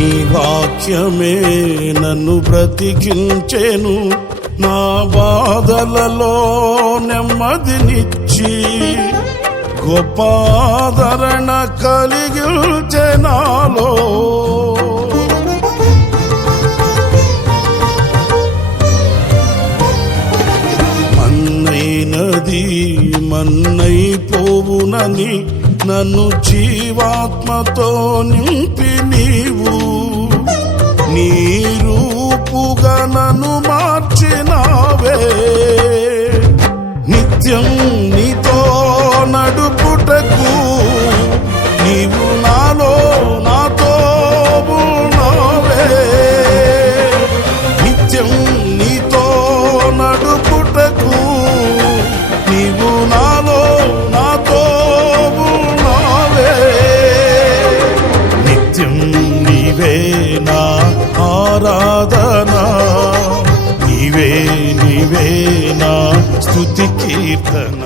నీ వాక్యమే నన్ను బ్రతికించెను, నా బాధలలో నెమ్మదినిచ్చి గొప్ప ఆదరణ కలిగించె నాలో. మన్నైనది మన్నైపోవునని నన్ను జీవాత్మతో నింపి నీవు నీ రూపుగా నన్ను మార్చినావే. నిత్యం నీతో నడుపుటకు నీవు నాలో నాతో ఉన్నావే. నిత్యం నీతో నడుపుటకు నీవు నాలో నాతో ఉన్నావే. నిత్యం నీవే నా ఆరాధన, నీవే నీవే నా స్తుతి కీర్తన.